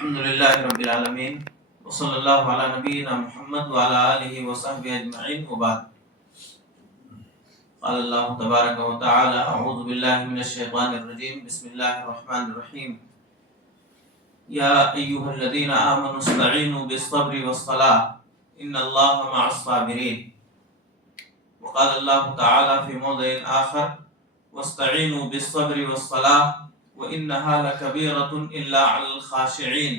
الحمدللہ رب العالمین وصلی اللہ علی نبینا محمد وعلی آلہ وصحبہ اجمعین وبعد قال اللہ تبارک و تعالی اعوذ باللہ من الشیطان الرجیم بسم اللہ الرحمن الرحیم یا ایہا الذین آمنوا استعینوا بالصبر والصلاة ان اللہ مع الصابرین وقال اللہ تعالی فی موضع آخر واستعینوا بالصبر والصلاة وَإِنَّهَا لَكَبِيرَةٌ إِلَّا عَلَى الْخَاشِعِينَ۔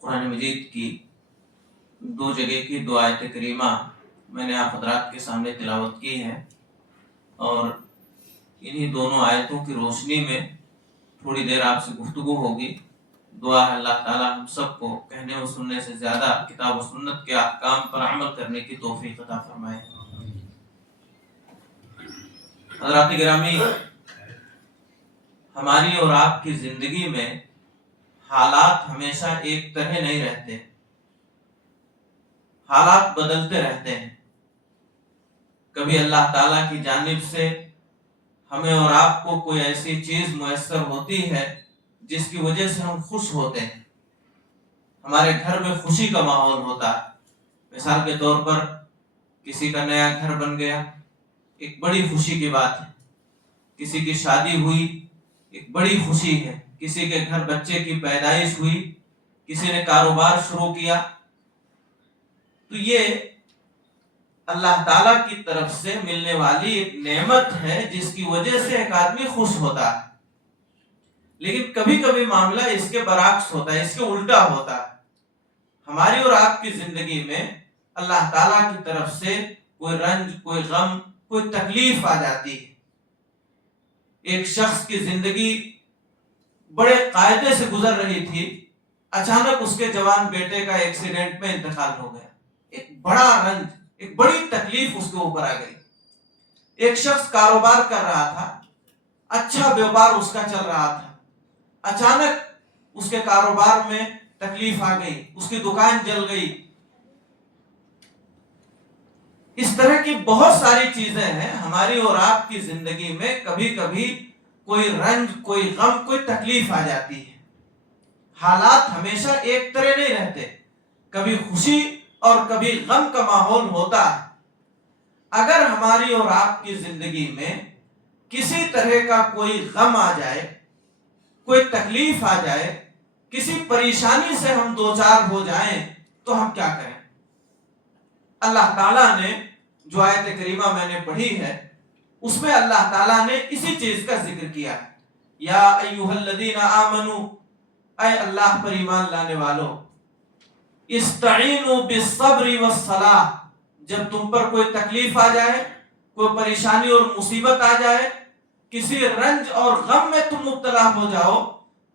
قرآن مجید کی دو جگہ کی دو آیت کریمہ میں نے آپ حضرات کے سامنے تلاوت کی ہے، اور انہی دونوں آیتوں کی روشنی میں تھوڑی دیر آپ سے گفتگو ہوگی۔ دعا ہے اللہ تعالی ہم سب کو کہنے و سننے سے زیادہ کتاب و سنت کے احکام پر عمل کرنے کی توفیق عطا فرمائے۔ حضرات گرامی، ہماری اور آپ کی زندگی میں حالات ہمیشہ ایک طرح نہیں رہتے، حالات بدلتے رہتے ہیں۔ کبھی اللہ تعالیٰ کی جانب سے ہمیں اور آپ کو کوئی ایسی چیز میسر ہوتی ہے جس کی وجہ سے ہم خوش ہوتے ہیں، ہمارے گھر میں خوشی کا ماحول ہوتا ہے۔ مثال کے طور پر کسی کا نیا گھر بن گیا، ایک بڑی خوشی کی بات ہے۔ کسی کی شادی ہوئی، ایک بڑی خوشی ہے۔ کسی کے گھر بچے کی پیدائش ہوئی، کسی نے کاروبار شروع کیا، تو یہ اللہ تعالیٰ کی طرف سے ملنے والی ایک نعمت ہے جس کی وجہ سے ایک آدمی خوش ہوتا ہے۔ لیکن کبھی کبھی معاملہ اس کے برعکس ہوتا ہے، اس کے الٹا ہوتا ہے۔ ہماری اور آپ کی زندگی میں اللہ تعالیٰ کی طرف سے کوئی رنج، کوئی غم، کوئی تکلیف آ جاتی ہے۔ ایک شخص کی زندگی بڑے قاعدے سے گزر رہی تھی، اچانک اس کے جوان بیٹے کا ایکسیڈنٹ میں انتقال ہو گیا۔ ایک بڑا رنج، ایک بڑی تکلیف اس کے اوپر آ گئی۔ ایک شخص کاروبار کر رہا تھا، اچھا بیوپار اس کا چل رہا تھا، اچانک اس کے کاروبار میں تکلیف آ گئی، اس کی دکان جل گئی۔ اس طرح کی بہت ساری چیزیں ہیں ہماری اور آپ کی زندگی میں، کبھی کبھی کوئی رنج، کوئی غم، کوئی تکلیف آ جاتی ہے۔ حالات ہمیشہ ایک طرح نہیں رہتے، کبھی خوشی اور کبھی غم کا ماحول ہوتا ہے۔ اگر ہماری اور آپ کی زندگی میں کسی طرح کا کوئی غم آ جائے، کوئی تکلیف آ جائے، کسی پریشانی سے ہم دوچار ہو جائیں تو ہم کیا کریں؟ اللہ تعالیٰ نے جو آیت کریمہ میں نے پڑھی ہے اس میں اللہ تعالیٰ نے اسی چیز کا ذکر کیا ہے۔ یا ایھا الذین آمنوا، اے اللہ پر ایمان لانے والو، استعینوا بالصبر والصلاۃ، جب تم پر کوئی تکلیف آ جائے، کوئی پریشانی اور مصیبت آ جائے، کسی رنج اور غم میں تم مبتلا ہو جاؤ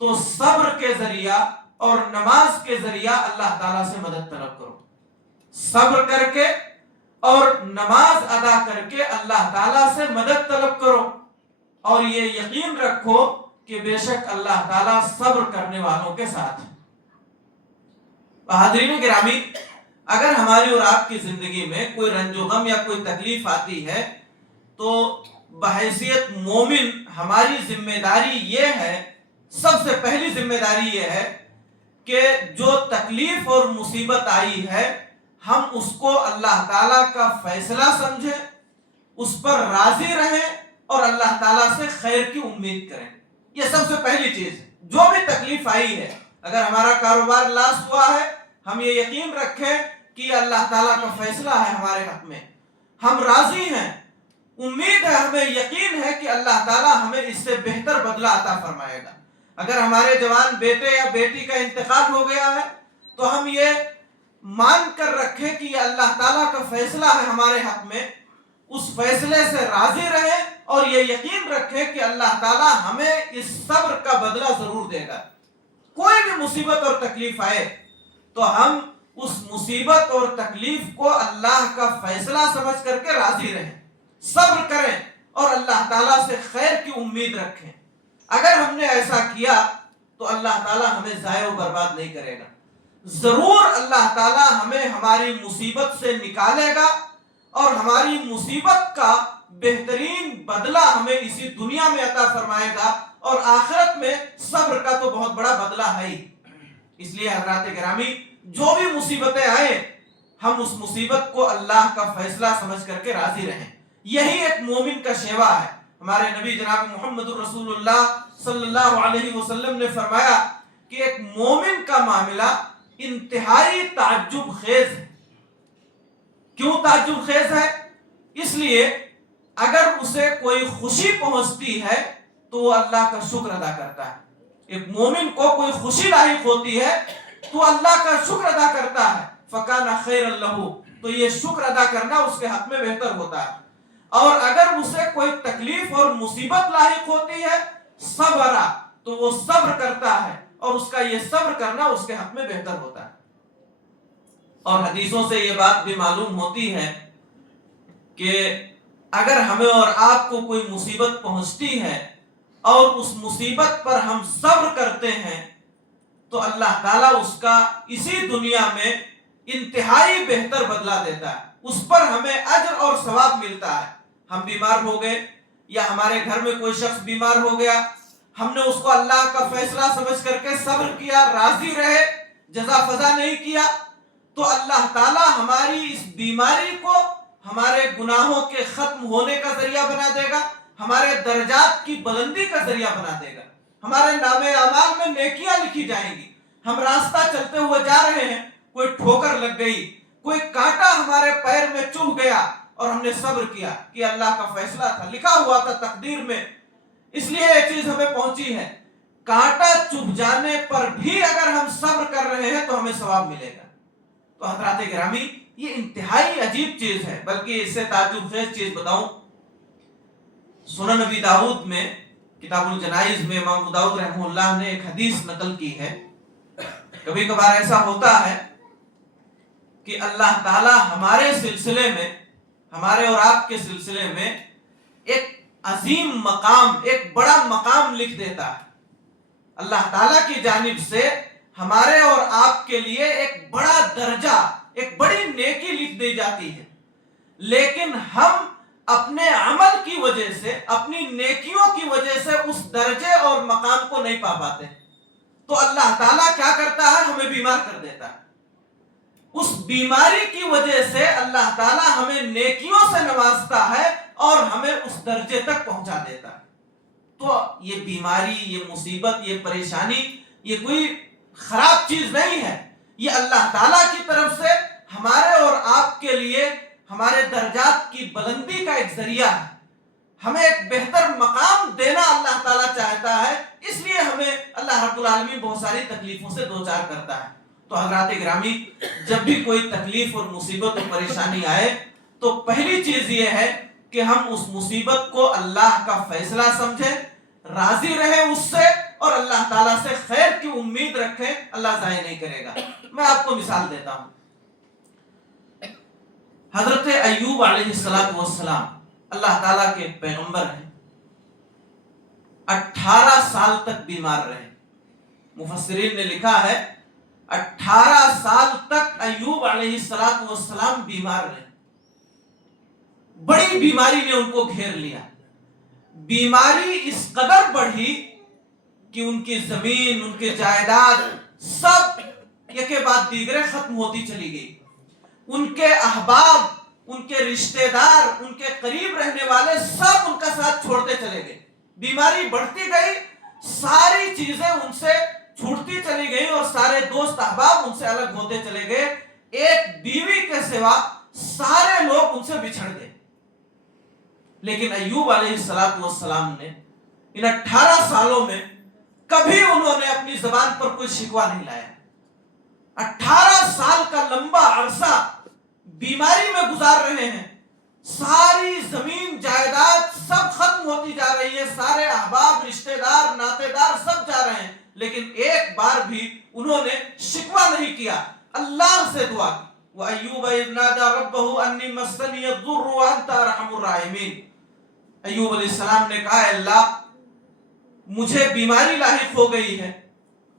تو صبر کے ذریعہ اور نماز کے ذریعہ اللہ تعالیٰ سے مدد طلب کرو۔ صبر کر کے اور نماز ادا کر کے اللہ تعالیٰ سے مدد طلب کرو، اور یہ یقین رکھو کہ بے شک اللہ تعالیٰ صبر کرنے والوں کے ساتھ ہے۔ حاضرین گرامی، اگر ہماری اور آپ کی زندگی میں کوئی رنج و غم یا کوئی تکلیف آتی ہے تو بحیثیت مومن ہماری ذمہ داری یہ ہے، سب سے پہلی ذمہ داری یہ ہے کہ جو تکلیف اور مصیبت آئی ہے ہم اس کو اللہ تعالیٰ کا فیصلہ سمجھیں، اس پر راضی رہیں اور اللہ تعالیٰ سے خیر کی امید کریں۔ یہ سب سے پہلی چیز ہے۔ جو بھی تکلیف آئی ہے، اگر ہمارا کاروبار لاس ہوا ہے، ہم یہ یقین رکھیں کہ یہ اللہ تعالیٰ کا فیصلہ ہے ہمارے حق میں، ہم راضی ہیں، امید ہے، ہمیں یقین ہے کہ اللہ تعالیٰ ہمیں اس سے بہتر بدلہ عطا فرمائے گا۔ اگر ہمارے جوان بیٹے یا بیٹی کا انتقال ہو گیا ہے تو ہم یہ مان کر رکھیں کہ یہ اللہ تعالیٰ کا فیصلہ ہے ہمارے حق میں، اس فیصلے سے راضی رہیں اور یہ یقین رکھیں کہ اللہ تعالیٰ ہمیں اس صبر کا بدلہ ضرور دے گا۔ کوئی بھی مصیبت اور تکلیف آئے تو ہم اس مصیبت اور تکلیف کو اللہ کا فیصلہ سمجھ کر کے راضی رہیں، صبر کریں اور اللہ تعالیٰ سے خیر کی امید رکھیں۔ اگر ہم نے ایسا کیا تو اللہ تعالیٰ ہمیں ضائع و برباد نہیں کرے گا، ضرور اللہ تعالیٰ ہمیں ہماری مصیبت سے نکالے گا اور ہماری مصیبت کا بہترین بدلہ ہمیں اسی دنیا میں عطا فرمائے گا، اور آخرت میں صبر کا تو بہت بڑا بدلہ ہے ہی۔ اس لیے حضرات گرامی، جو بھی مصیبتیں آئیں، ہم اس مصیبت کو اللہ کا فیصلہ سمجھ کر کے راضی رہیں۔ یہی ایک مومن کا شیوا ہے۔ ہمارے نبی جناب محمد رسول اللہ صلی اللہ علیہ وسلم نے فرمایا کہ ایک مومن کا معاملہ انتہائی تعجب خیز ہے۔ کیوں تعجب خیز ہے؟ اس لیے اگر اسے کوئی خوشی پہنچتی ہے تو وہ اللہ کا شکر ادا کرتا ہے۔ ایک مومن کو کوئی خوشی لاحق ہوتی ہے تو اللہ کا شکر ادا کرتا ہے، فَكَانَ خَيْرًا لَهُ، تو یہ شکر ادا کرنا اس کے حق میں بہتر ہوتا ہے۔ اور اگر اسے کوئی تکلیف اور مصیبت لاحق ہوتی ہے، صبر، تو وہ صبر کرتا ہے، اور اس کا یہ صبر کرنا اس کے حق میں بہتر ہوتا ہے۔ اور حدیثوں سے یہ بات بھی معلوم ہوتی ہے کہ اگر ہمیں اور آپ کو کوئی مصیبت پہنچتی ہے اور اس مصیبت پر ہم صبر کرتے ہیں تو اللہ تعالیٰ اس کا اسی دنیا میں انتہائی بہتر بدلہ دیتا ہے، اس پر ہمیں اجر اور ثواب ملتا ہے۔ ہم بیمار ہو گئے یا ہمارے گھر میں کوئی شخص بیمار ہو گیا، ہم نے اس کو اللہ کا فیصلہ سمجھ کر کے صبر کیا، راضی رہے، جزا فضا نہیں کیا، تو اللہ تعالیٰ ہماری اس بیماری کو ہمارے گناہوں کے ختم ہونے کا ذریعہ بنا دے گا، ہمارے درجات کی بلندی کا ذریعہ بنا دے گا، ہمارے نامے اعمال میں نیکیاں لکھی جائیں گی۔ ہم راستہ چلتے ہوئے جا رہے ہیں، کوئی ٹھوکر لگ گئی، کوئی کانٹا ہمارے پیر میں چبھ گیا، اور ہم نے صبر کیا کہ اللہ کا فیصلہ تھا، لکھا ہوا تھا تقدیر میں، اس لیے یہ چیز ہمیں پہنچی ہے۔ کانٹا چبھ جانے پر بھی اگر ہم صبر کر رہے ہیں تو ہمیں ثواب ملے گا۔ تو حضرات گرامی، یہ انتہائی عجیب چیز ہے۔ بلکہ اس سے تعجب خیز چیز بتاؤں، سنن نبی داؤد میں کتاب الجنائز میں امام ابو داؤد رحمہ اللہ نے ایک حدیث نقل کی ہے۔ کبھی کبھار ایسا ہوتا ہے کہ اللہ تعالی ہمارے سلسلے میں، ہمارے اور آپ کے سلسلے میں ایک عظیم مقام، ایک بڑا مقام لکھ دیتا ہے۔ اللہ تعالیٰ کی جانب سے ہمارے اور آپ کے لیے ایک بڑا درجہ، ایک بڑی نیکی لکھ دی جاتی ہے، لیکن ہم اپنے عمل کی وجہ سے، اپنی نیکیوں کی وجہ سے اس درجے اور مقام کو نہیں پا پاتے، تو اللہ تعالیٰ کیا کرتا ہے؟ ہمیں بیمار کر دیتا ہے۔ اس بیماری کی وجہ سے اللہ تعالیٰ ہمیں نیکیوں سے نوازتا ہے اور ہمیں اس درجے تک پہنچا دیتا ہے۔ تو یہ بیماری، یہ مصیبت، یہ پریشانی، یہ کوئی خراب چیز نہیں ہے، یہ اللہ تعالیٰ کی طرف سے ہمارے اور آپ کے لیے ہمارے درجات کی بلندی کا ایک ذریعہ ہے۔ ہمیں ایک بہتر مقام دینا اللہ تعالیٰ چاہتا ہے، اس لیے ہمیں اللہ رب العالمین بہت ساری تکلیفوں سے دوچار کرتا ہے۔ تو حضرات گرامی، جب بھی کوئی تکلیف اور مصیبت اور پریشانی آئے تو پہلی چیز یہ ہے کہ ہم اس مصیبت کو اللہ کا فیصلہ سمجھیں، راضی رہیں اس سے، اور اللہ تعالیٰ سے خیر کی امید رکھیں، اللہ ضائع نہیں کرے گا۔ میں آپ کو مثال دیتا ہوں۔ حضرت ایوب علیہ السلام اللہ تعالیٰ کے پیغمبر ہیں، 18 سال تک بیمار رہے۔ مفسرین نے لکھا ہے 18 سال تک ایوب علیہ السلام بیمار رہے، بڑی بیماری نے ان کو گھیر لیا۔ بیماری اس قدر بڑھی کہ ان کی زمین، ان کے جائیداد سب یکے بعد دیگرے ختم ہوتی چلی گئی۔ ان کے احباب، ان کے رشتہ دار، ان کے قریب رہنے والے سب ان کا ساتھ چھوڑتے چلے گئے۔ بیماری بڑھتی گئی، ساری چیزیں ان سے چھوٹتی چلی گئی، اور سارے دوست احباب ان سے الگ ہوتے چلے گئے۔ ایک بیوی کے سوا سارے لوگ ان سے بچھڑ گئے۔ لیکن ایوب علیہ السلام نے ان 18 سالوں میں کبھی انہوں نے اپنی زبان پر کوئی شکوہ نہیں لایا۔ 18 سال کا لمبا عرصہ بیماری میں گزار رہے ہیں، ساری زمین جائیداد سب ختم ہوتی جا رہی ہے، سارے احباب، رشتہ دار، ناطے دار سب جا رہے ہیں، لیکن ایک بار بھی انہوں نے شکوہ نہیں کیا، اللہ سے دعا کی۔ وَأَيُّوبَ إِذْ نَادَى رَبَّهُ أَنِّي مَسَّنِيَ الضُّرُّ وَأَنْتَ أَرْحَمُ الرَّاحِمِينَ۔ ایوب علیہ السلام نے کہا، اللہ مجھے بیماری لاحق ہو گئی ہے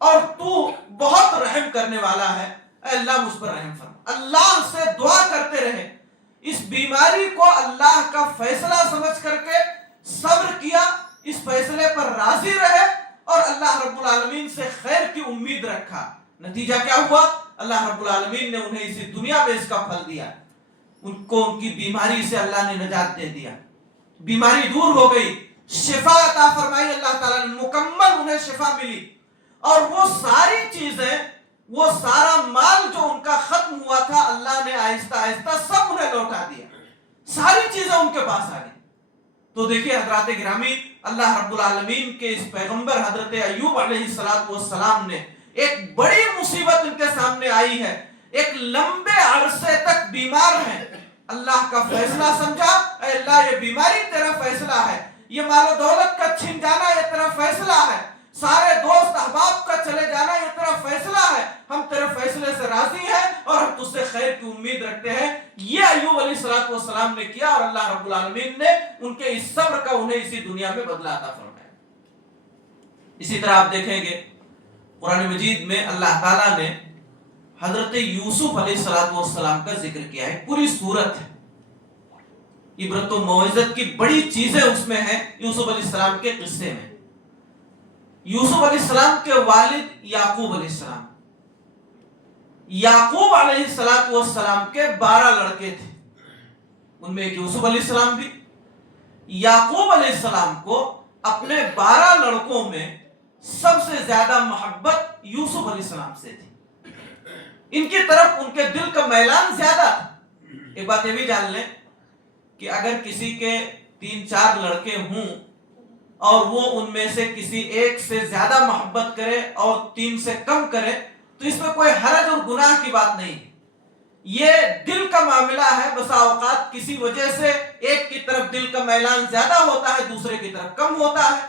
اور تو بہت رحم کرنے والا ہے، اے اللہ مجھ پر رحم فرما۔ اللہ سے دعا کرتے رہے، اس بیماری کو اللہ کا فیصلہ سمجھ کر کے صبر کیا، اس فیصلے پر راضی رہے اور اللہ رب العالمین سے خیر کی امید رکھا۔ نتیجہ کیا ہوا؟ اللہ رب العالمین نے انہیں اسی دنیا میں اس کا پھل دیا، ان کو ان کی بیماری سے اللہ نے نجات دے دیا، بیماری دور ہو گئی، شفا عطا فرمائی اللہ تعالیٰ نے، مکمل انہیں شفا ملی، اور وہ ساری چیزیں، وہ سارا مال جو ان کا ختم ہوا تھا، اللہ نے آہستہ آہستہ سب انہیں لوٹا دیا، ساری چیزیں ان کے پاس آ گئی۔ تو دیکھیے حضرات گرامی، اللہ رب العالمین کے اس پیغمبر حضرت ایوب علیہ السلام نے ایک بڑی مصیبت ان کے سامنے آئی ہے، ایک لمبے عرصے تک بیمار ہیں، اللہ کا فیصلہ سمجھا، اے اللہ یہ بیماری تیرا فیصلہ ہے، یہ مال و دولت کا چھن جانا یہ تیرا فیصلہ ہے، سارے دوست احباب کا چلے جانا یہ تیرا فیصلہ ہے، ہم تیرے فیصلے سے راضی ہیں اور ہم تجھ سے خیر کی امید رکھتے ہیں۔ یہ ایوب علیہ السلام نے کیا اور اللہ رب العالمین نے ان کے اس صبر کا انہیں اسی دنیا میں بدلہ عطا فرمایا۔ اسی طرح آپ دیکھیں گے قرآن مجید میں اللہ تعالیٰ نے حضرت یوسف علیہ السلام کا ذکر کیا ہے، پوری سورت ہے، عبرت و موعظت کی بڑی چیزیں اس میں ہیں یوسف علیہ السلام کے قصے میں۔ یوسف علیہ السلام کے والد یعقوب علیہ السلام، یعقوب علیہ السلام کے 12 لڑکے تھے، ان میں ایک یوسف علیہ السلام بھی۔ یعقوب علیہ السلام کو اپنے 12 لڑکوں میں سب سے زیادہ محبت یوسف علیہ السلام سے تھی، ان کی طرف ان کے دل کا میلان زیادہ تھا۔ ایک بات یہ بھی جان لیں کہ اگر کسی کے 3-4 لڑکے ہوں اور وہ ان میں سے کسی ایک سے زیادہ محبت کرے اور 3 سے کم کرے تو اس میں کوئی حرج اور گناہ کی بات نہیں، یہ دل کا معاملہ ہے۔ بسا اوقات کسی وجہ سے ایک کی طرف دل کا میلان زیادہ ہوتا ہے، دوسرے کی طرف کم ہوتا ہے۔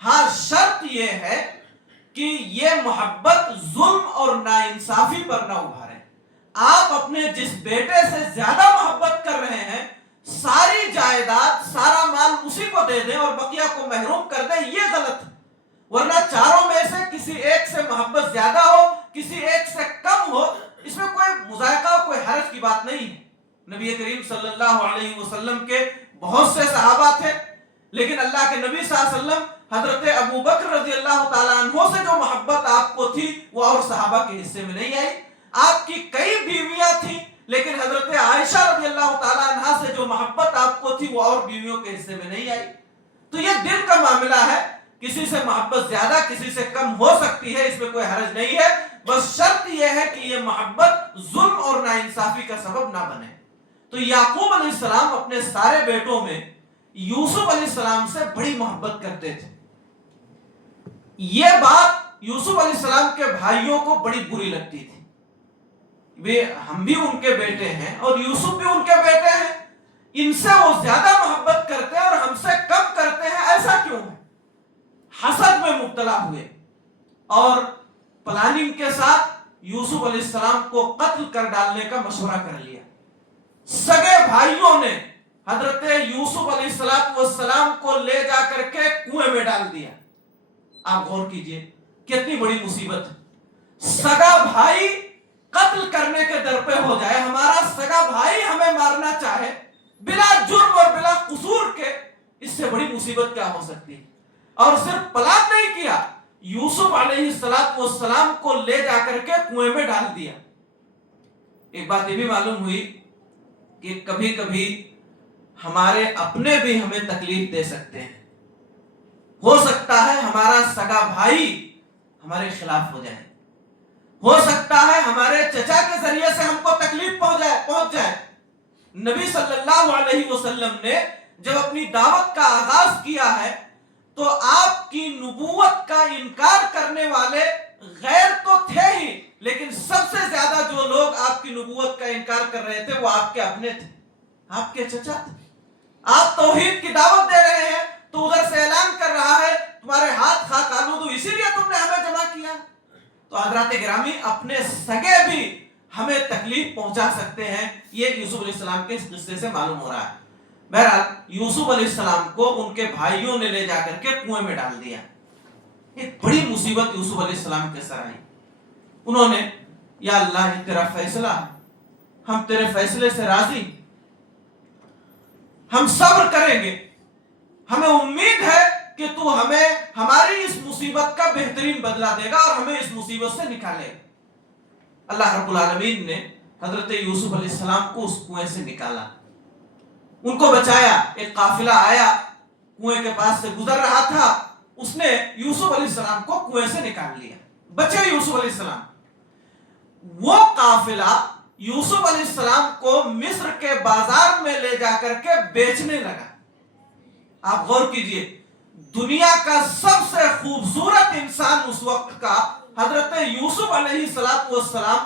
ہاں شرط یہ ہے کہ یہ محبت ظلم اور ناانصافی پر نہ ابھارے۔ آپ اپنے جس بیٹے سے زیادہ محبت کر رہے ہیں، ساری جائیداد سارا مال اسی کو دے دیں اور بقیہ کو محروم کر دیں، یہ غلط ہے۔ ورنہ چاروں میں سے کسی ایک سے محبت زیادہ ہو، کسی ایک سے کم ہو، اس میں کوئی مذائقہ، کوئی حرج کی بات نہیں ہے۔ نبی کریم صلی اللہ علیہ وسلم کے بہت سے صحابہ تھے، لیکن اللہ کے نبی صلی اللہ علیہ وسلم حضرت ابو بکر رضی اللہ تعالیٰ عنہ سے جو محبت آپ کو تھی وہ اور صحابہ کے حصے میں نہیں آئی۔ آپ کی کئی بیویاں تھیں، لیکن حضرت عائشہ رضی اللہ تعالیٰ عنہ سے جو محبت آپ کو تھی وہ اور بیویوں کے حصے میں نہیں آئی۔ تو یہ دل کا معاملہ ہے، کسی سے محبت زیادہ کسی سے کم ہو سکتی ہے، اس میں کوئی حرج نہیں ہے، بس شرط یہ ہے کہ یہ محبت ظلم اور ناانصافی کا سبب نہ بنے۔ تو یعقوب علیہ السلام اپنے سارے بیٹوں میں یوسف علیہ السلام سے بڑی محبت کرتے تھے۔ یہ بات یوسف علیہ السلام کے بھائیوں کو بڑی بری لگتی تھی، ہم بھی ان کے بیٹے ہیں اور یوسف بھی ان کے بیٹے ہیں، ان سے وہ زیادہ محبت کرتے ہیں اور ہم سے کم کرتے ہیں، ایسا کیوں ہے؟ حسد میں مبتلا ہوئے اور پلاننگ کے ساتھ یوسف علیہ السلام کو قتل کر ڈالنے کا مشورہ کر لیا۔ سگے بھائیوں نے حضرت یوسف علیہ السلام کو لے جا کر کے کنویں میں ڈال دیا۔ آپ غور کیجئے کتنی بڑی مصیبت ہے، سگا بھائی قتل کرنے کے در پہ ہو جائے، ہمارا سگا بھائی ہمیں مارنا چاہے بلا جرم اور بلا قصور کے، اس سے بڑی مصیبت کیا ہو سکتی ہے؟ اور صرف پلان نہیں کیا، یوسف علیہ السلام کو لے جا کر کے کنویں میں ڈال دیا۔ ایک بات یہ بھی معلوم ہوئی کہ کبھی کبھی ہمارے اپنے بھی ہمیں تکلیف دے سکتے ہیں، ہو سکتا ہے ہمارا سگا بھائی ہمارے خلاف ہو جائے، ہو سکتا ہے ہمارے چچا کے ذریعے سے ہم کو تکلیف پہنچ جائے۔ نبی صلی اللہ علیہ وسلم نے جب اپنی دعوت کا آغاز کیا ہے تو آپ کی نبوت کا انکار کرنے والے غیر تو تھے ہی، لیکن سب سے زیادہ جو لوگ آپ کی نبوت کا انکار کر رہے تھے وہ آپ کے اپنے تھے، آپ کے چچا تھے۔ آپ توحید کی دعوت دے رہے ہیں تو ادھر سے اعلان کر رہا ہے تمہارے ہاتھ خاک آلود، اسی لیے تم نے ہمیں جمع کیا۔ تو حضرات گرامی، اپنے سگے بھی ہمیں تکلیف پہنچا سکتے ہیں، یہ یوسف علیہ السلام کے اس قصے سے معلوم ہو رہا ہے۔ بہرحال یوسف علیہ السلام کو ان کے بھائیوں نے لے جا کر کے کنویں میں ڈال دیا۔ ایک بڑی مصیبت یوسف علیہ السلام کے سر آئی، انہوں نے یا اللہ تیرا فیصلہ، ہم تیرے فیصلے سے راضی، ہم صبر کریں گے، ہمیں امید ہے کہ تو ہمیں ہماری اس مصیبت کا بہترین بدلہ دے گا اور ہمیں اس مصیبت سے نکالے گا۔ اللہ رب العالمین نے حضرت یوسف علیہ السلام کو اس کنویں سے نکالا، ان کو بچایا۔ ایک قافلہ آیا، کنویں کے پاس سے گزر رہا تھا، اس نے یوسف علیہ السلام کو کنویں سے نکال لیا، بچے یوسف علیہ السلام۔ وہ قافلہ یوسف علیہ السلام کو مصر کے بازار میں لے جا کر کے بیچنے لگا۔ آپ غور کیجئے، دنیا کا سب سے خوبصورت انسان اس وقت کا حضرت یوسف علیہ السلام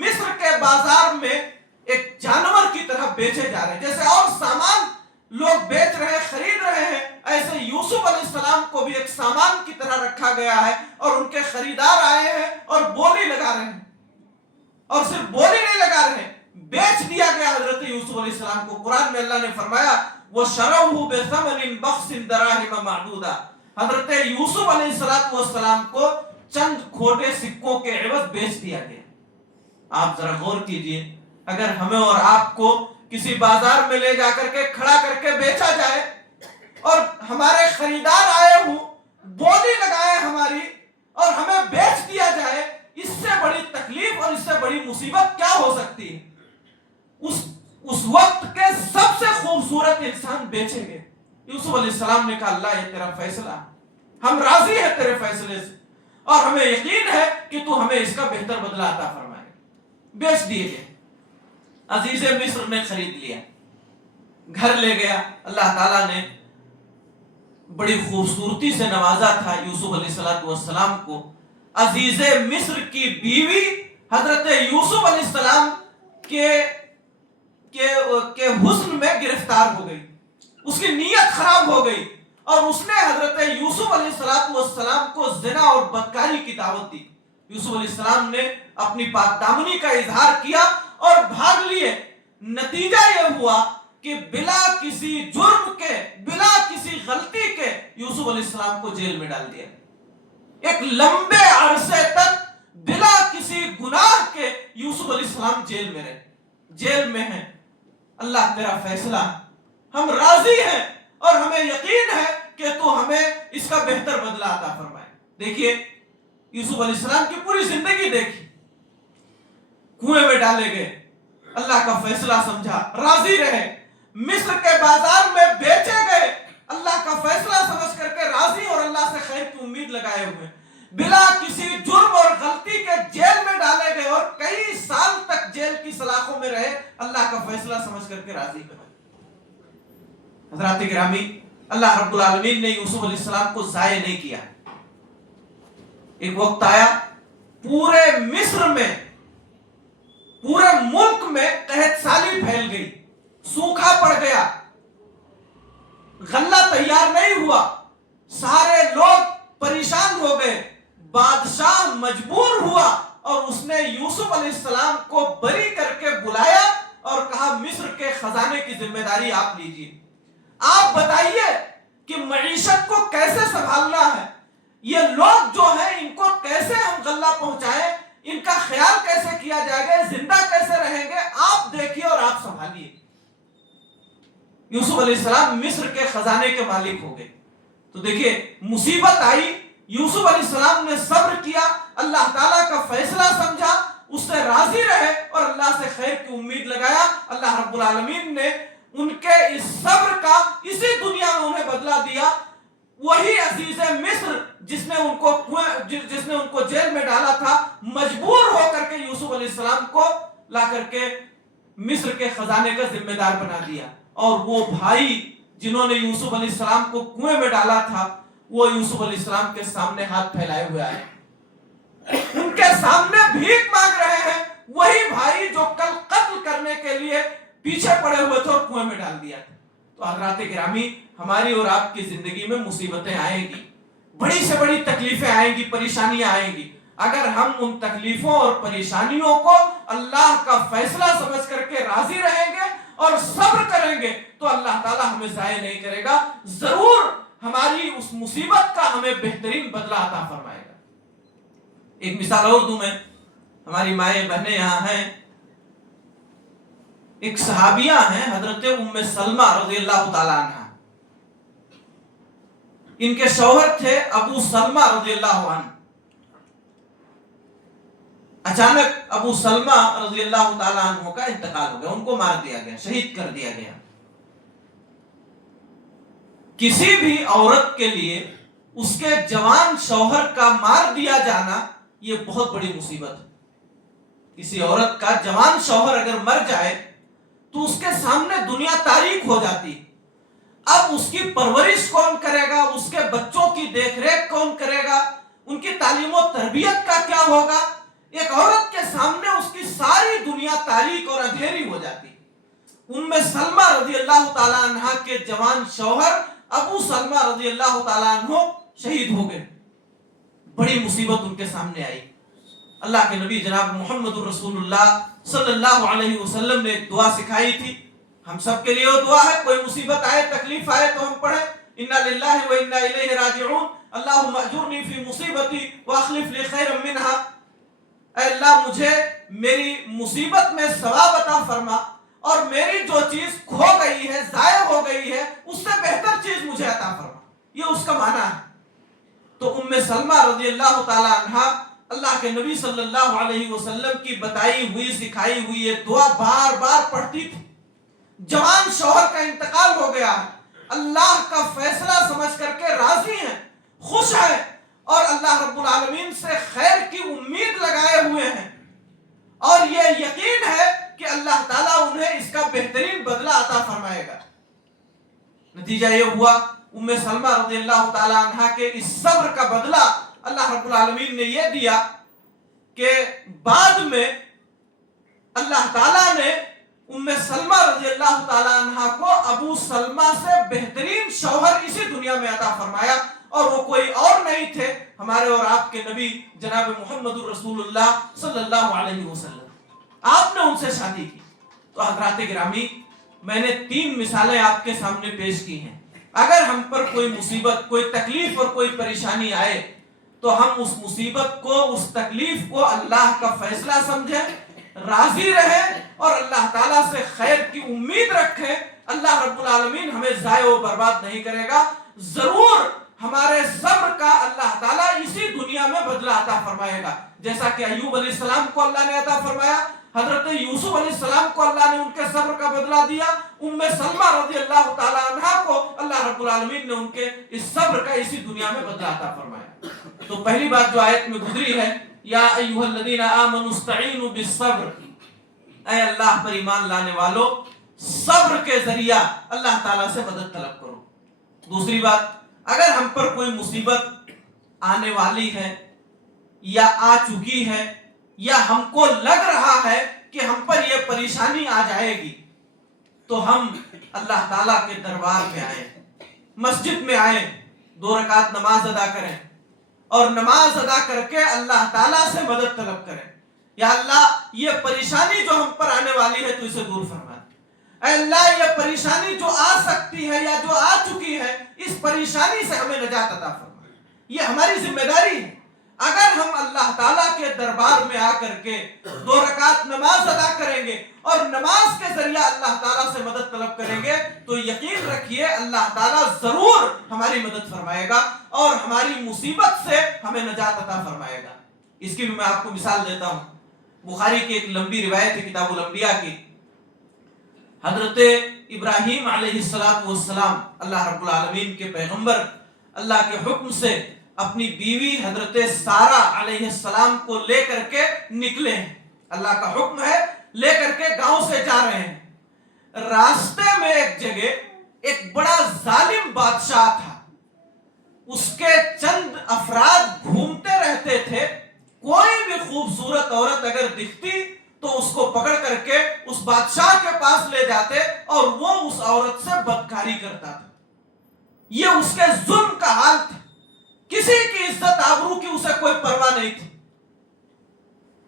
مصر کے بازار میں ایک جانور کی طرح بیچے جا رہے ہیں۔ جیسے اور سامان لوگ بیچ رہے، خرید رہے ہیں، ایسے یوسف علیہ السلام کو بھی ایک سامان کی طرح رکھا گیا ہے، اور ان کے خریدار آئے ہیں اور بولی لگا رہے ہیں، اور صرف بولی نہیں لگا رہے ہیں، بیچ دیا گیا حضرت یوسف علیہ السلام کو۔ قرآن میں اللہ نے فرمایا وَشَرَوْهُ بِثَمَنٍ بَخْسٍ دَرَاهِمَ مَعْدُودَةٍ، حضرت یوسف علیہ السلام کو چند کھوٹے سکوں کے عوض بیچ دیا گیا۔ آپ ذرا غور کیجئے، اگر ہمیں اور آپ کو کسی بازار میں لے جا کر کے کھڑا کر کے بیچا جائے اور ہمارے خریدار آئے ہوں، بولی لگائے ہماری، اور ہمیں بیچ دیا جائے، اس سے بڑی تکلیف اور اس سے بڑی مصیبت کیا ہو سکتی ہے؟ اس وقت کے سب سے خوبصورت انسان بیچے گئے۔ یوسف علیہ السلام نے کہا اللہ یہ تیرا فیصلہ، ہم راضی ہیں تیرے فیصلے سے، اور ہمیں یقین ہے کہ تو ہمیں اس کا بہتر بدلہ عطا فرمائے۔ بیچ دیے گئے، عزیز مصر نے خرید لیا، گھر لے گیا۔ اللہ تعالیٰ نے بڑی خوبصورتی سے نوازا تھا یوسف علیہ السلام کو۔ عزیز مصر کی بیوی حضرت یوسف علیہ السلام کے حسن میں گرفتار ہو گئی، اس کی نیت خراب ہو گئی، اور اس نے حضرت یوسف علیہ السلام کو زنا اور بدکاری کی دعوت دی۔ یوسف علیہ السلام نے اپنی پاک دامنی کا اظہار کیا اور بھاگ لیے۔ نتیجہ یہ ہوا کہ بلا کسی جرم کے، بلا کسی غلطی کے یوسف علیہ السلام کو جیل میں ڈال دیا۔ ایک لمبے عرصے تک بلا کسی گناہ کے یوسف علیہ السلام جیل میں رہے، جیل میں ہیں۔ اللہ تیرا فیصلہ، ہم راضی ہیں اور ہمیں یقین ہے کہ تو ہمیں اس کا بہتر بدلہ عطا فرمائے۔ دیکھیے یوسف علیہ السلام کی پوری زندگی دیکھی، کنویں میں ڈالے گئے، اللہ کا فیصلہ سمجھا، راضی رہے، مصر کے بازار میں بیچے گئے، اللہ کا فیصلہ سمجھ کر کے راضی اور اللہ سے خیر کی امید لگائے ہوئے، بلا کسی جرم اور غلطی کے جیل میں ڈالے گئے اور کئی سال تک جیل کی سلاخوں میں رہے، اللہ کا فیصلہ سمجھ کر کے راضی ہوئے۔ حضرات گرامی، اللہ رب العالمین نے یوسف علیہ السلام کو ضائع نہیں کیا۔ ایک وقت آیا پورے مصر میں، پورے ملک میں قحط سالی پھیل گئی، سوکھا پڑ گیا، غلہ تیار نہیں ہوا، سارے لوگ پریشان ہو گئے۔ بادشاہ مجبور ہوا اور اس نے یوسف علیہ السلام کو بری کر کے بلایا اور کہا مصر کے خزانے کی ذمہ داری آپ لیجئے، آپ بتائیے کہ معیشت کو کیسے سنبھالنا ہے، یہ لوگ جو ہیں ان کو کیسے ہم غلہ پہنچائیں، ان کا خیال کیسے کیا جائے گا، زندہ کیسے رہیں گے، آپ دیکھیے اور آپ سنبھالیے۔ یوسف علیہ السلام مصر کے خزانے کے مالک ہو گئے۔ تو دیکھیے مصیبت آئی، یوسف علیہ السلام نے صبر کیا، اللہ تعالیٰ کا فیصلہ سمجھا، اس سے راضی رہے اور اللہ سے خیر کی امید لگایا۔ اللہ رب العالمین نے ان کے اس صبر کا اسی دنیا میں انہیں بدلہ دیا۔ وہی عزیز مصر جس نے ان کو جیل میں ڈالا تھا، مجبور ہو کر کے یوسف علیہ السلام کو لا کر کے مصر کے خزانے کا ذمہ دار بنا دیا۔ اور وہ بھائی جنہوں نے یوسف علیہ السلام کو کنویں میں ڈالا تھا، وہ یوسف علیہ السلام کے سامنے ہاتھ پھیلائے ہوئے آئے، ان کے سامنے بھیک مانگ رہے ہیں، وہی بھائی جو کل قتل کرنے کے لیے پیچھے پڑے ہوئے تھے اور کنویں میں ڈال دیا تھا۔ تو حضرات گرامی، ہماری اور آپ کی زندگی میں مصیبتیں آئیں گی، بڑی سے بڑی تکلیفیں آئیں گی، پریشانیاں آئیں گی۔ اگر ہم ان تکلیفوں اور پریشانیوں کو اللہ کا فیصلہ سمجھ کر کے راضی رہیں گے اور صبر کریں گے تو اللہ تعالیٰ ہمیں ضائع نہیں کرے گا، ضرور ہماری اس مصیبت کا ہمیں بہترین بدلہ عطا فرمائے گا۔ ایک مثال اور دوں میں، ہماری مائیں بہنیں یہاں ہیں، ایک صحابیہ ہیں حضرت ام سلمہ رضی اللہ تعالیٰ عنہ، ان کے شوہر تھے ابو سلمہ رضی اللہ عنہ. اچانک ابو سلمہ رضی اللہ تعالیٰ عنہ کا انتقال ہو گیا، ان کو مار دیا گیا، شہید کر دیا گیا. کسی بھی عورت کے لیے اس کے جوان شوہر کا مار دیا جانا یہ بہت بڑی مصیبت ہے. کسی عورت کا جوان شوہر اگر مر جائے تو اس کے سامنے دنیا تاریک ہو جاتی. اب اس کی پرورش کون کرے گا، اس کے بچوں کی دیکھ ریکھ کون کرے گا، ان کی تعلیم و تربیت کا کیا ہوگا. ایک عورت کے سامنے اس کی ساری دنیا تاریک اور اندھیری ہو جاتی. ام سلمہ رضی اللہ تعالیٰ عنہ کے جوان شوہر ابو سلمہ رضی اللہ تعالیٰ عنہ شہید ہو گئے. بڑی مصیبت ان کے سامنے آئی. اللہ کے نبی جناب محمد رسول اللہ صلی اللہ علیہ وسلم نے ایک دعا سکھائی تھی. ہم سب کے لیے وہ دعا ہے، کوئی مصیبت آئے تکلیف آئے تو ہم پڑھیں انا للہ و انا الیہ راجعون اللہم اجرنی فی مصیبتی واخلف لی خیرا منہا. اے اللہ مجھے میری مصیبت میں ثواب عطا فرما اور میری جو چیز کھو گئی ہے، ضائع ہو گئی ہے، اس سے بہتر چیز مجھے عطا فرما. یہ اس کا معنی ہے. تو ام سلمہ رضی اللہ تعالی عنہا اللہ کے نبی صلی اللہ علیہ وسلم کی بتائی ہوئی سکھائی ہوئی یہ دعا بار بار پڑھتی تھی. جوان شوہر کا انتقال ہو گیا ہے، اللہ کا فیصلہ سمجھ کر کے راضی ہیں، خوش ہیں اور اللہ رب العالمین سے خیر کی امید لگائے ہوئے ہیں اور یہ یقین ہے کہ اللہ تعالیٰ انہیں اس کا بہترین بدلہ عطا فرمائے گا. نتیجہ یہ ہوا ام سلمہ رضی اللہ تعالیٰ عنہ کے اس صبر کا بدلہ اللہ رب العالمین نے یہ دیا کہ بعد میں اللہ تعالیٰ نے ام سلمہ رضی اللہ تعالیٰ عنہ کو ابو سلمہ سے بہترین شوہر اسی دنیا میں عطا فرمایا اور وہ کوئی اور نہیں تھے ہمارے اور آپ کے نبی جناب محمد رسول اللہ صلی اللہ علیہ وسلم. آپ نے ان سے شادی کی. تو حضرات گرامی، میں نے 3 مثالیں آپ کے سامنے پیش کی ہیں. اگر ہم پر کوئی مصیبت، کوئی تکلیف اور کوئی پریشانی آئے تو ہم اس مصیبت کو، اس تکلیف کو اللہ کا فیصلہ سمجھیں، راضی رہیں اور اللہ تعالیٰ سے خیر کی امید رکھیں. اللہ رب العالمین ہمیں ضائع و برباد نہیں کرے گا. ضرور ہمارے صبر کا اللہ تعالیٰ اسی دنیا میں بدلہ عطا فرمائے گا. جیسا کہ ایوب علیہ السلام کو اللہ نے عطا فرمایا، حضرت یوسف علیہ السلام کو اللہ نے ان کے صبر کا بدلہ دیا، ام سلمہ رضی اللہ تعالیٰ عنہ کو اللہ رب العالمین نے ان کے اس صبر کا اسی دنیا میں بدلہ عطا فرمایا. تو پہلی بات جو آیت میں گزری ہے، یا ایھا الذین آمنوا استعینوا بالصبر، اے اللہ پر ایمان لانے والو صبر کے ذریعہ اللہ تعالیٰ سے مدد طلب کرو. دوسری بات، اگر ہم پر کوئی مصیبت آنے والی ہے یا آ چکی ہے یا ہم کو لگ رہا ہے کہ ہم پر یہ پریشانی آ جائے گی تو ہم اللہ تعالیٰ کے دربار میں آئیں، مسجد میں آئیں، 2 رکعت نماز ادا کریں اور نماز ادا کر کے اللہ تعالیٰ سے مدد طلب کریں. یا اللہ یہ پریشانی جو ہم پر آنے والی ہے تو اسے دور فرما. اے اللہ یہ پریشانی جو آ سکتی ہے یا جو آ چکی ہے اس پریشانی سے ہمیں نجات عطا فرما. یہ ہماری ذمہ داری ہے. اگر ہم اللہ تعالیٰ کے دربار میں آ کر کے 2 رکعت نماز ادا کریں گے اور نماز کے ذریعہ اللہ تعالیٰ سے مدد طلب کریں گے تو یقین رکھیے اللہ تعالیٰ ضرور ہماری مدد فرمائے گا اور ہماری مصیبت سے ہمیں نجات عطا فرمائے گا. اس کی بھی میں آپ کو مثال دیتا ہوں. بخاری کی ایک لمبی روایت ہے کتاب الانبیاء کی. حضرت ابراہیم علیہ السلام اللہ رب العالمین کے پیغمبر اللہ کے حکم سے اپنی بیوی حضرت سارہ علیہ السلام کو لے کر کے نکلے ہیں. اللہ کا حکم ہے، لے کر کے گاؤں سے جا رہے ہیں. راستے میں ایک جگہ ایک بڑا ظالم بادشاہ تھا. اس کے چند افراد گھومتے رہتے تھے. کوئی بھی خوبصورت عورت اگر دکھتی تو اس کو پکڑ کر کے اس بادشاہ کے پاس لے جاتے اور وہ اس عورت سے بدکاری کرتا تھا. یہ اس کے ظلم کا حال تھا. کسی کی عزت آبرو کی اسے کوئی پرواہ نہیں تھی.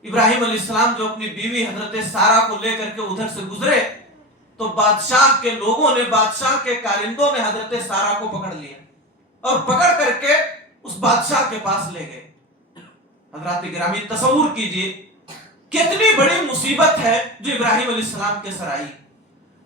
ابراہیم علیہ السلام جو اپنی بیوی حضرت سارہ کو لے کر کے ادھر سے گزرے تو بادشاہ کے لوگوں نے، بادشاہ کے کارندوں نے حضرت سارہ کو پکڑ لیا اور پکڑ کر کے اس بادشاہ کے پاس لے گئے. حضرات گرامی تصور کیجئے کتنی بڑی مصیبت ہے جو ابراہیم علیہ السلام کے سر آئی.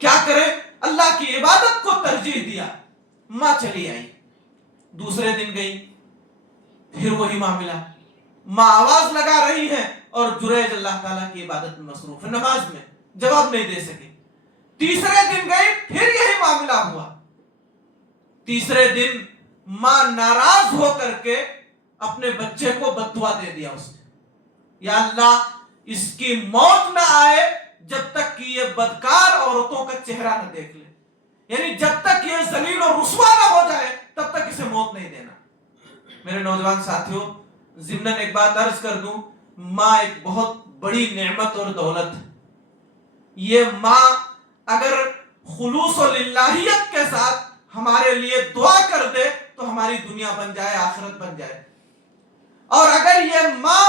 کیا کرے، اللہ کی عبادت کو ترجیح دیا، ماں چلی آئی، دوسرے دن گئی، پھر وہی معاملہ، ماں آواز لگا رہی ہے اور جریج اللہ تعالیٰ کی عبادت میں مصروف ہے، نماز میں جواب نہیں دے سکے، تیسرے دن گئی، پھر یہی معاملہ ہوا، تیسرے دن ماں ناراض ہو کر کے اپنے بچے کو بد دعا دے دیا اس نے، یا اللہ اس کی موت نہ آئے جب تک کہ یہ بدکار عورتوں کا چہرہ نہ دیکھ لے، یعنی جب تک یہ ذلیل اور رسوا نہ ہو جائے تب تک اسے موت نہیں دینا۔ میرے نوجوان ساتھیوں، ضمناً ایک بات عرض کر دوں، ماں ایک بہت بڑی نعمت اور دولت ہے، یہ ماں اگر خلوص و للہیت کے ساتھ ہمارے لیے دعا کر دے تو ہماری دنیا بن جائے، آخرت بن جائے، اور اگر یہ ماں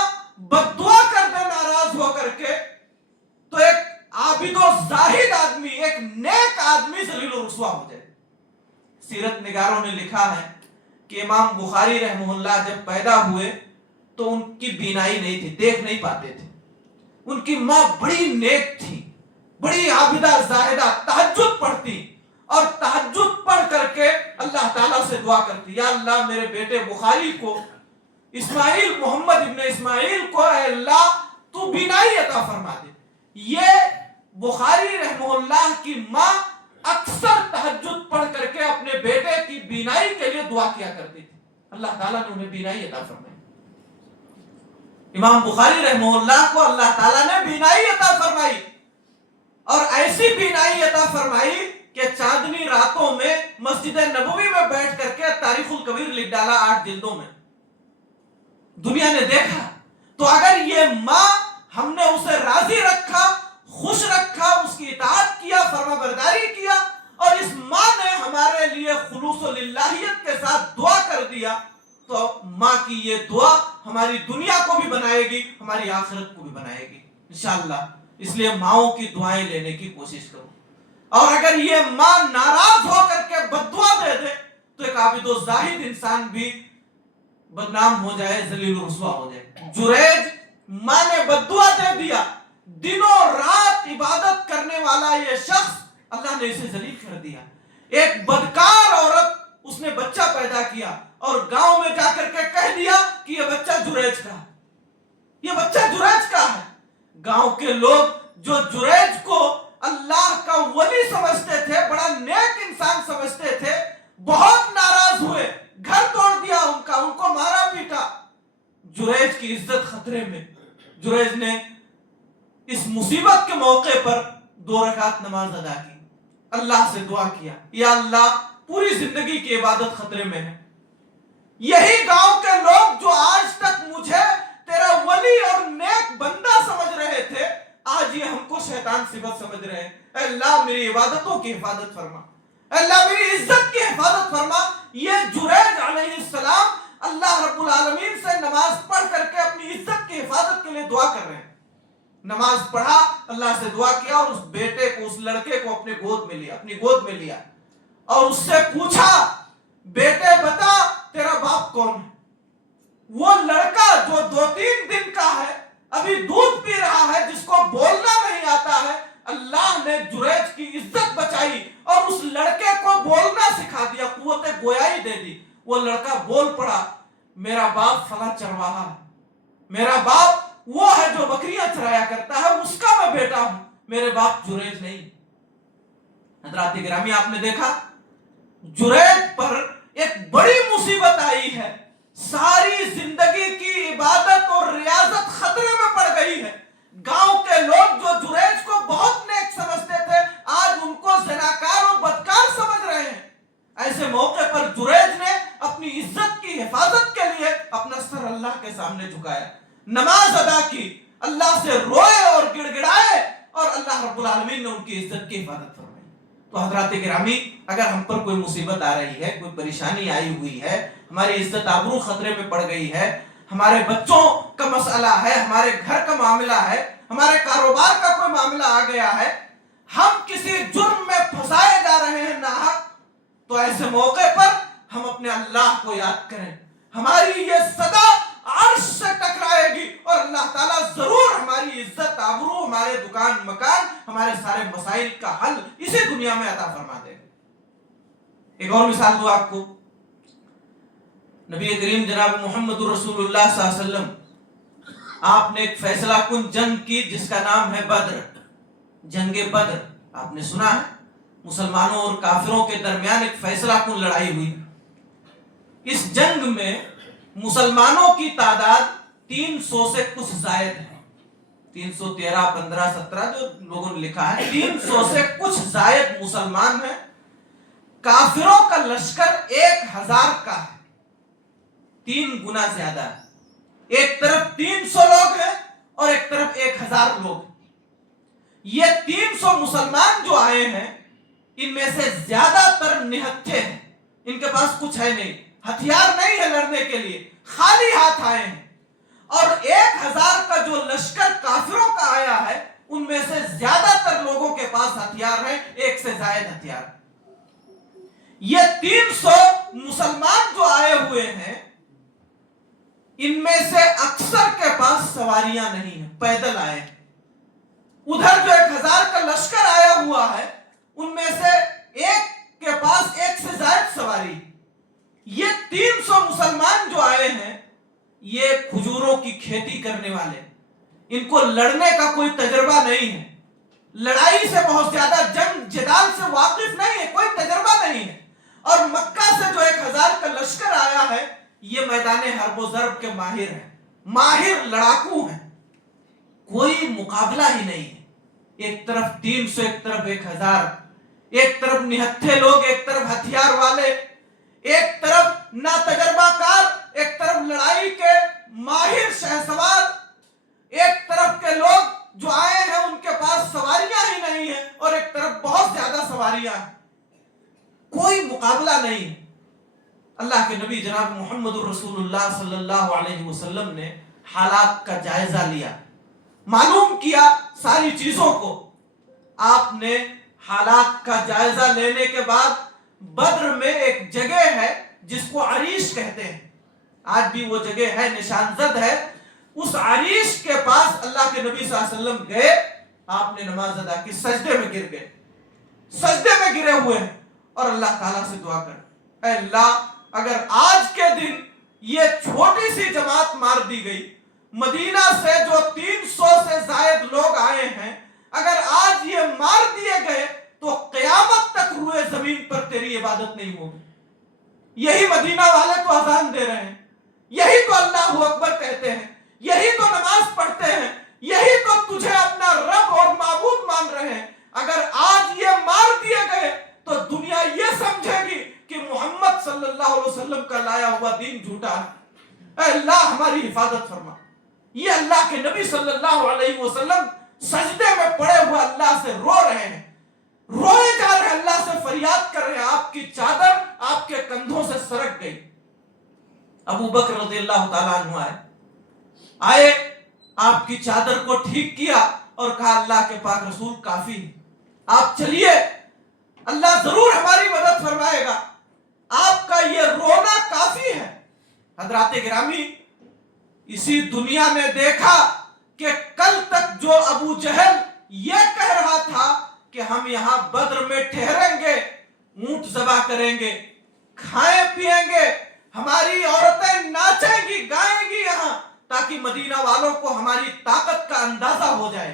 بد دعا کر دے ناراض ہو کر کے تو ایک عابد و زاہد آدمی، ایک نیک آدمی ذلیل و رسوا ہو جائے۔ سیرت نگاروں نے لکھا ہے کہ امام بخاری رحمہ اللہ جب پیدا ہوئے تو ان کی بینائی نہیں تھی، دیکھ نہیں پاتے تھے، ان کی ماں بڑی نیک تھی، بڑی عابدہ زاہدہ، تہجد پڑھتی اور تہجد پڑھ کر کے اللہ تعالیٰ سے دعا کرتی، یا اللہ میرے بیٹے بخاری کو، اسماعیل، محمد ابن اسماعیل کو، اے اللہ تو بینائی عطا فرما دے۔ یہ بخاری رحمہ اللہ کی ماں اکثر تہجد پڑھ کر کے اپنے بیٹے کی بینائی کے لیے دعا کیا کرتی تھی، اللہ تعالیٰ نے انہیں بینائی عطا فرمائی۔ امام بخاری رحمہ اللہ کو اللہ تعالیٰ نے بینائی عطا فرمائی، اور ایسی بینائی عطا فرمائی کہ چاندنی راتوں میں مسجد نبوی میں بیٹھ کر کے تاریخ الکبیر لکھ ڈالا 8 جلدوں میں، دنیا نے دیکھا۔ تو اگر یہ ماں، ہم نے اسے راضی رکھا، خوش رکھا، اس کی اطاعت کیا، فرما برداری کیا، اور اس ماں نے ہمارے لیے خلوص و للہیت کے ساتھ دعا کر دیا، تو ماں کی یہ دعا ہماری دنیا کو بھی بنائے گی، ہماری آخرت کو بھی بنائے گی انشاءاللہ۔ اس لیے ماؤں کی دعائیں لینے کی کوشش کرو، اور اگر یہ ماں ناراض ہو کر کے بد دعا دے دے تو ایک عابد و زاہد انسان بھی بدنام ہو جائے، ذلیل و رسوا ہو جائے۔ جریج ماں نے بد دعا دے دیا، دنوں رات عبادت کرنے والا یہ شخص، اللہ نے اسے ذلیل کر دیا۔ ایک بدکار عورت، اس نے بچہ پیدا کیا اور گاؤں میں جا کر کے کہہ دیا کہ یہ بچہ جریج کا ہے، یہ بچہ جریج کا ہے۔ گاؤں کے لوگ جو جریج کو اللہ کا ولی سمجھتے تھے، بڑا نیک انسان سمجھتے تھے، بہت ناراض ہوئے، گھر توڑ دیا ان کو مارا پیٹا۔ جریج کی عزت خطرے میں، جریج نے اس مصیبت کے موقع پر 2 رکعت نماز ادا کی، اللہ سے دعا کیا، یا اللہ پوری زندگی کی عبادت خطرے میں ہے۔ یہی گاؤں کے لوگ جو آج تک مجھے تیرا ولی اور نیک بندہ سمجھ رہے تھے، آج یہ ہم کو شیطان صفت سمجھ رہے ہیں۔ اے اللہ میری عبادتوں کی حفاظت فرما، اے اللہ میری عزت کی حفاظت فرما۔ یہ جریج علیہ السلام اللہ رب العالمین سے نماز پڑھ کر کے اپنی عزت کی حفاظت کے لیے دعا کر رہے ہیں۔ نماز پڑھا، اللہ سے دعا کیا، اور اس بیٹے کو، اس لڑکے کو اپنی گود میں لیا اور اس سے پوچھا، بیٹے بتا تیرا باپ کون ہے؟ وہ لڑکا جو 2-3 دن کا ہے، ابھی دودھ پی رہا ہے، جس کو بولنا نہیں آتا ہے، اللہ نے جریج کی عزت بچائی اور اس لڑکے کو بولنا سکھا دیا، قوت گویائی دے دی۔ وہ لڑکا بول پڑا، میرا باپ فلاں چرواہا ہے، میرا باپ وہ ہے جو بکریاں چرایا کرتا ہے، اس کا میں بیٹا ہوں، میرے باپ جریج نہیں۔ حضرات گرامی، آپ نے دیکھا جریج پر ایک بڑی مصیبت آئی ہے، ساری زندگی کی عبادت اور ریاضت خطرے میں پڑ گئی ہے۔ گاؤں کے لوگ جو جریج کو بہت نیک سمجھتے تھے، آج ان کو زناکار اور بدکار سمجھ رہے ہیں۔ ایسے موقع پر جریج نے اپنی عزت کی حفاظت کے لیے اپنا سر اللہ کے سامنے جھکایا، نماز ادا کی، اللہ سے روئے اور گڑ گڑائے، اور اللہ رب العالمین نے ان کی عزت کی حفاظت فرمائی۔ تو حضرات گرامی، اگر ہم پر کوئی مصیبت آ رہی ہے، کوئی پریشانی آئی ہوئی ہے، ہماری عزت آبرو خطرے میں پڑ گئی ہے، ہمارے بچوں کا مسئلہ ہے، ہمارے گھر کا معاملہ ہے، ہمارے کاروبار کا کوئی معاملہ آ گیا ہے، ہم کسی جرم میں پھنسائے جا رہے ہیں ناحق، تو ایسے موقع پر ہم اپنے اللہ کو یاد کریں۔ ہماری یہ صدا عرش سے ٹکرائے رہے گی اور اللہ تعالیٰ ضرور ہماری عزت آبرو، ہمارے دکان مکان، ہمارے سارے مسائل کا حل اسی دنیا میں عطا فرما دے گا۔ ایک اور مثال دو آپ کو، نبی کریم جناب محمد رسول اللہ صلی اللہ علیہ وسلم، آپ نے ایک فیصلہ کن جنگ کی جس کا نام ہے بدر، جنگ بدر، آپ نے سنا ہے، مسلمانوں اور کافروں کے درمیان ایک فیصلہ کن لڑائی ہوئی۔ اس جنگ میں مسلمانوں کی تعداد 300 سے کچھ زائد ہے، 313 15 17 جو لوگوں نے لکھا ہے، 300 سے کچھ زائد مسلمان ہیں۔ کافروں کا لشکر 1000 کا ہے، 3 گنا زیادہ ہے۔ ایک طرف 300 لوگ ہیں اور ایک طرف 1000 لوگ ہیں۔ یہ 300 مسلمان جو آئے ہیں ان میں سے زیادہ تر نہتھے ہیں، ان کے پاس کچھ ہے نہیں، ہتھیار نہیں ہے لڑنے کے لیے، خالی ہاتھ آئے ہیں۔ اور 1000 کا جو لشکر کافروں کا آیا ہے ان میں سے زیادہ تر لوگوں کے پاس ہتھیار ہیں، 1 سے زائد ہتھیار۔ یہ 300 مسلمان جو آئے ہوئے ہیں ان میں سے اکثر کے پاس سواریاں نہیں ہیں، پیدل آئے ہیں۔ ادھر جو 1000 کا لشکر آیا ہوا ہے ان میں سے ایک کے پاس 1 سے زائد سواری۔ یہ 300 مسلمان جو آئے ہیں یہ کھجوروں کی کھیتی کرنے والے، ان کو لڑنے کا کوئی تجربہ نہیں ہے، لڑائی سے بہت زیادہ جنگ جدال سے واقف نہیں ہے، کوئی تجربہ نہیں ہے۔ اور مکہ سے جو 1000 کا لشکر آیا ہے یہ میدان حرب و ضرب کے ماہر ہیں، ماہر لڑاکو ہیں، کوئی مقابلہ ہی نہیں ہے۔ ایک طرف 300، ایک طرف 1000، ایک طرف نہتھے لوگ، ایک طرف ہتھیار والے، ایک طرف ناتجربہ کار، ایک طرف لڑائی کے ماہر شہسوار، ایک طرف کے لوگ جو آئے ہیں ان کے پاس سواریاں ہی نہیں ہیں اور ایک طرف بہت زیادہ سواریاں ہیں، کوئی مقابلہ نہیں ہے۔ اللہ کے نبی جناب محمد رسول اللہ صلی اللہ علیہ وسلم نے حالات کا جائزہ لیا، معلوم کیا ساری چیزوں کو۔ آپ نے حالات کا جائزہ لینے کے بعد بدر میں ایک جگہ ہے جس کو عریش کہتے ہیں، آج بھی وہ جگہ ہے، نشان زد ہے۔ اس عریش کے پاس اللہ کے نبی صلی اللہ علیہ وسلم گئے، آپ نے نماز ادا کی، سجدے میں گر گئے، سجدے میں گرے ہوئے ہیں اور اللہ تعالیٰ سے دعا کر، اے اللہ اگر آج کے دن یہ چھوٹی سی جماعت مار دی گئی، مدینہ سے جو 300 سے زائد لوگ آئے ہیں، اگر آج یہ مار دیے گئے تو قیامت تک روئے زمین پر تیری عبادت نہیں ہوگی۔ یہی مدینہ والے تو اذان دے رہے ہیں، یہی تو اللہ اکبر کہتے ہیں، یہی تو نماز پڑھتے ہیں، یہی تو تجھے اپنا رب اور معبود مان رہے ہیں۔ اگر آج یہ مار دیے گئے تو دنیا یہ سمجھے گی کہ محمد صلی اللہ علیہ وسلم کا لایا ہوا دین جھوٹا ہے۔ اے اللہ ہماری حفاظت فرما۔ یہ اللہ کے نبی صلی اللہ علیہ وسلم سجدے میں پڑے ہوئے اللہ سے رو رہے ہیں، روئے جا رہے ہیں، اللہ سے فریاد کر رہے ہیں، آپ کی چادر آپ کے کندھوں سے سرک گئی۔ ابو بکر رضی اللہ تعالیٰ عنہ آئے، آپ کی چادر کو ٹھیک کیا اور کہا اللہ کے پاک رسول کافی ہے، آپ چلیے، اللہ ضرور ہماری مدد فرمائے گا، آپ کا یہ رونا کافی ہے۔ حضرات گرامی، اسی دنیا نے دیکھا کہ کل تک جو ابو جہل یہ کہہ رہا تھا کہ ہم یہاں بدر میں ٹھہریں گے، اونٹ ذبح کریں گے، کھائیں پیئیں گے، ہماری عورتیں ناچیں گی گائیں گی یہاں تاکہ مدینہ والوں کو ہماری طاقت کا اندازہ ہو جائے،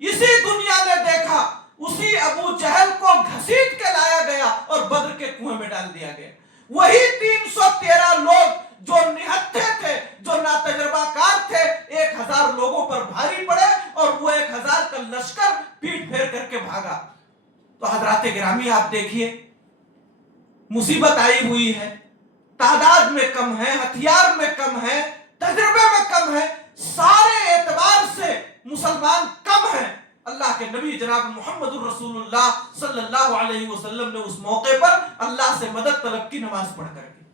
اسی دنیا نے دیکھا اسی ابو جہل کو گھسیٹ کے لایا گیا اور بدر کے کنویں میں ڈال دیا گیا۔ وہی 313 لوگ جو نہتھے تھے، جو ناتجربہ کار تھے، 1000 لوگوں پر بھاری پڑے اور وہ 1000 کا لشکر پیٹ پھیر کر کے بھاگا۔ تو حضرات گرامی آپ دیکھیے، مصیبت آئی ہوئی ہے، تعداد میں کم ہے، ہتھیار میں کم ہے، تجربے میں کم ہے، سارے اعتبار سے مسلمان کم ہیں۔ اللہ کے نبی جناب محمد رسول اللہ صلی اللہ علیہ وسلم نے اس موقع پر اللہ سے مدد طلب کی، نماز پڑھ کر کے،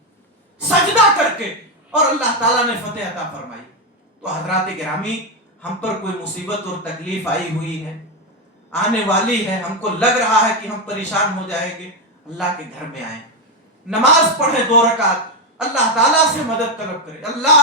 سجدہ کر کے، اور اللہ تعالیٰ نے فتح عطا فرمائی۔ تو حضرات گرامی، ہم پر کوئی مصیبت اور تکلیف آئی ہوئی ہے، آنے والی ہے، ہم کو لگ رہا ہے کہ ہم پریشان ہو جائیں گے، اللہ کے گھر میں آئیں، نماز پڑھیں 2 رکعت، اللہ تعالیٰ سے مدد طلب کریں، اللہ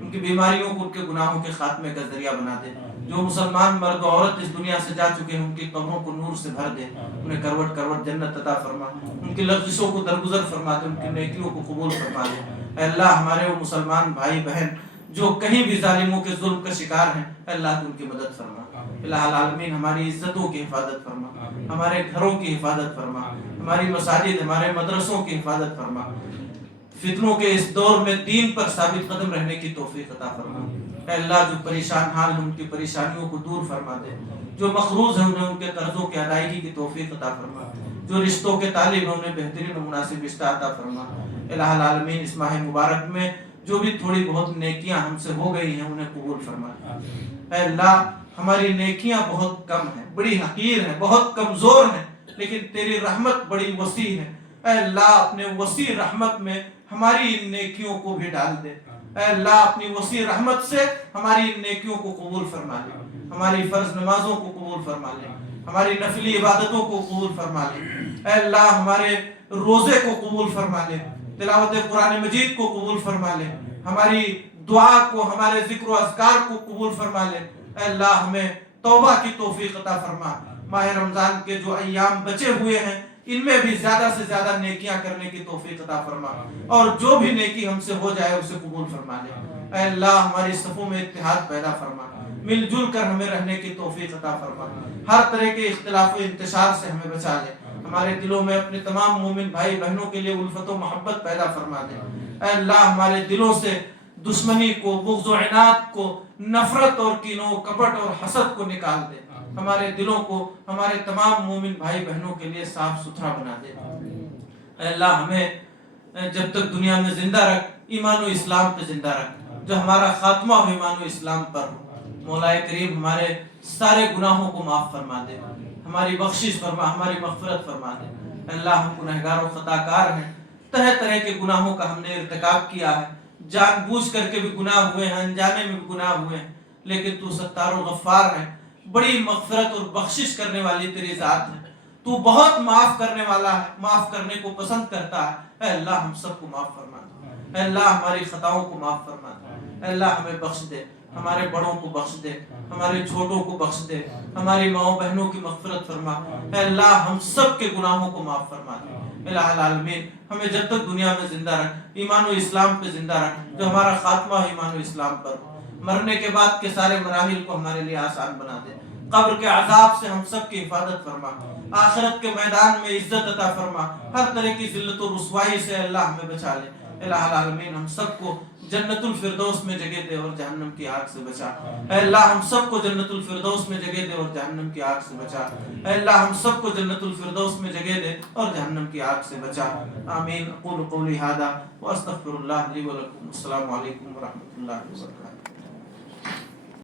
ان کی بیماریوں کو ان کے گناہوں کے خاتمے کا ذریعہ بنا دے. جو مسلمان مرد و عورت اس دنیا سے جا چکے ہیں ان کی قبروں کو نور سے بھر دے, انہیں کروٹ کروٹ جنت عطا فرما, ان کی لغزشوں کو درگزر فرما دے, ان کی نیکیوں کو قبول فرما دے. اے اللہ ہمارے وہ مسلمان بھائی بہن جو کہیں بھی ظالموں کے ظلم کا شکار ہیں, اے اللہ تو ان کی مدد فرما. الہ العالمین ہماری عزتوں کی حفاظت فرما, ہمارے گھروں کی حفاظت فرما, ہماری مساجد ہمارے مدرسوں کی حفاظت فرما. فتنوں کے اس دور میں دین پر ثابت قدم رہنے کی توفیق عطا فرما. اے اللہ جو پریشان حال ہیں ان کی پریشانیوں کو دور فرما دے, جو مقروض ہیں انہیں ان کے قرضوں کی ادائیگی کی توفیق عطا فرما, جو رشتوں کے طالب ہیں انہیں بہترین و مناسب رشتہ عطا فرما. الہ العالمین اس ماہ مبارک میں جو بھی تھوڑی بہت نیکیاں ہم سے ہو گئی ہیں انہیں قبول فرما. اے اللہ ہماری نیکیاں بہت کم ہیں, بڑی حقیر ہیں, بہت کمزور ہیں, لیکن تیری رحمت بڑی وسیع ہے. اے اللہ اپنے وسیع رحمت میں ہماری ان نیکیوں کو بھی ڈال دے. اے اللہ اپنی وسیع رحمت سے ہماری ان نیکیوں کو قبول فرما لے, ہماری فرض نمازوں کو قبول فرما لے, ہماری نفلی عبادتوں کو قبول فرما لے. اے اللہ ہمارے روزے کو قبول فرما لے, تلاوت قرآن مجید کو قبول فرما لے, ہماری دعا کو, ہمارے ذکر و اذکار کو قبول فرما لے. اے اللہ ہمیں توبہ کی توفیق عطا فرما. ماہ رمضان کے جو ایام بچے ہوئے ہیں ان میں بھی زیادہ سے زیادہ نیکیاں کرنے کی توفیق عطا فرما, اور جو بھی نیکی ہم سے ہو جائے اسے قبول فرما لے. اے اللہ ہماری صفوں میں اتحاد پیدا فرما, مل جل کر ہمیں رہنے کی توفیق عطا فرما. ہر طرح کے اختلاف و انتشار سے ہمیں بچا لے. ہمارے دلوں میں اپنے تمام مومن بھائی بہنوں کے لیے الفت و محبت پیدا فرما دے. اے اللہ ہمارے دلوں سے دشمنی کو, بغض و عناد کو, نفرت اور کینوں, کپٹ اور حسد کو نکال دے. ہمارے دلوں کو ہمارے تمام مومن بھائی بہنوں کے لیے صاف ستھرا بنا دے. اے اللہ ہمیں جب تک دنیا میں زندہ رکھ, ایمان و اسلام پہ زندہ رکھ, جو ہمارا خاتمہ ہو ایمان و اسلام پر ہو. مولا کریم ہمارے سارے گناہوں کو معاف فرما دے, ہماری بخشش فرما, ہماری مغفرت فرما دے. اے اللہ ہم گنہگار و خطا کار ہیں, طرح طرح کے گناہوں کا ہم نے ارتکاب کیا ہے, جان بوجھ کر کے بھی گناہ ہوئے ہیں, انجانے میں بھی گناہ ہوئے ہیں, لیکن تو ستار و غفار ہے, بڑی مغفرت اور بخشش کرنے والی تیری ذات ہے. تو بہت معاف کرنے والا ہے, معاف کرنے کو پسند کرتا ہے. اے اللہ ہم سب کو معاف فرما دے. اے اللہ ہماری خطاؤں کو معاف فرما دے. اے اللہ ہمیں بخش دے, ہمارے بڑوں کو بخش دے, ہمارے چھوٹوں کو بخش دے, ہماری ماؤں بہنوں کی مغفرت فرما. اے اللہ ہم سب کے گناہوں کو معاف فرما دے. الہ العالمین ہمیں جب تک دنیا میں زندہ رکھ, ایمان و اسلام پہ زندہ رکھ, جو ہمارا خاتمہ ہے ایمان و اسلام پر ہو. مرنے کے بعد کے سارے مراحل کو ہمارے لیے آسان بنا دے. قبر کے عذاب سے ہم سب کی حفاظت فرما, آخرت کے میدان میں عزت عطا فرما, ہر طرح کی ذلت و رسوائی سے اللہ ہمیں بچا لے. الہ العالمین ہم سب کو جنت الفردوس میں جگہ دے اور جہنم کی آگ سے بچا. اے اللہ ہم سب کو جنت الفردوس میں جگہ دے اور جہنم کی آگ سے بچا. اے اللہ ہم سب کو جنت الفردوس میں جگہ دے اور جہنم کی آگ سے بچا. آمین. اقول قولی ھذا واستغفر اللہ لی ولکم. السلام علیکم ورحمۃ اللہ وبرکاتہ.